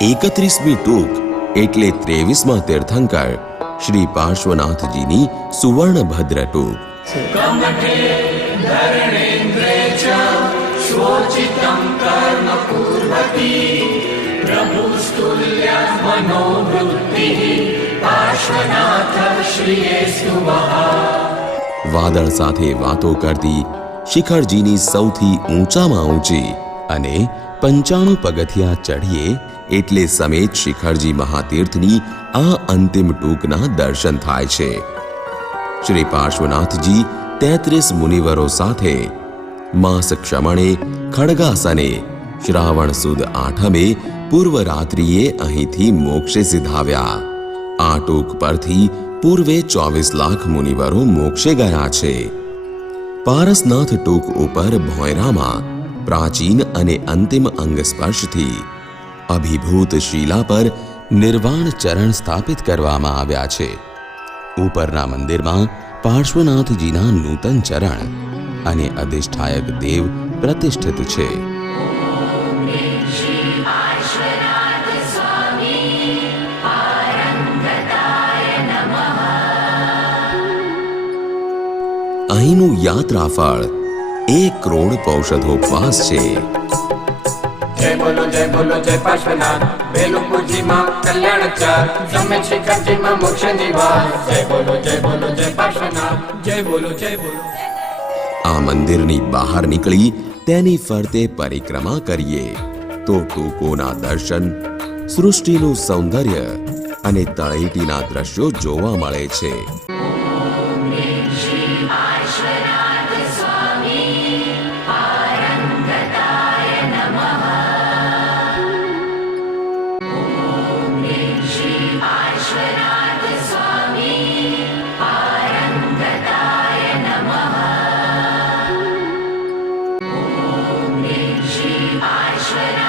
31મી ટૂક એટલે 23મા તીર્થંકર શ્રી પાર્શ્વનાથજીની સુવર્ણભદ્ર ટૂક. વાદળ સાથે વાતો કરતી શિખરજીની સૌથી ઊંચામાં ઊંચી અને 95 પગથિયા ચઢીએ એટલે સમેત શિખરજી મહાતીર્થની આ અંતિમ ટૂકના દર્શન થાય છે. શ્રી પાર્શ્વનાથજી 33 મુનિવરો સાથે માસ ક્ષમણે ખડગાસને શ્રાવણ સુદ આઠમે પૂર્વ રાત્રિએ અહીંથી મોક્ષે સિધાવ્યા. આ ટૂક પરથી પૂર્વે 24 લાખ મુનિવરો મોક્ષે ગયા છે. પારસનાથ ટૂક ઉપર ભોંયરામાં પ્રાચીન અને અંતિમ અંગ સ્પર્શથી અભિભૂત શિલા પર નિર્વાણ ચરણ સ્થાપિત કરવામાં આવ્યા છે. ઉપરના મંદિરમાં પાર્શ્વનાથજીના નૂતન ચરણ અને અધિષ્ઠાયક દેવ પ્રતિષ્ઠિત છે. અહીંનું યાત્રાફળ 1 કરોડ પૌષધોપવાસ છે. જય બોલો જય પાર્શ્વનાથ, વેલુપુરજીમાં કલ્યાણચાર, જમે શિખરજીમાં મોક્ષ નિવાસ. જય બોલો જય પાર્શ્વનાથ, જય બોલો. આ મંદિરની બહાર નીકળી તેની ફરતે પરિક્રમા કરીએ તો ટૂકોના દર્શન, સૃષ્ટિનું સૌંદર્ય અને તળેટીના દ્રશ્યો જોવા મળે છે. Shri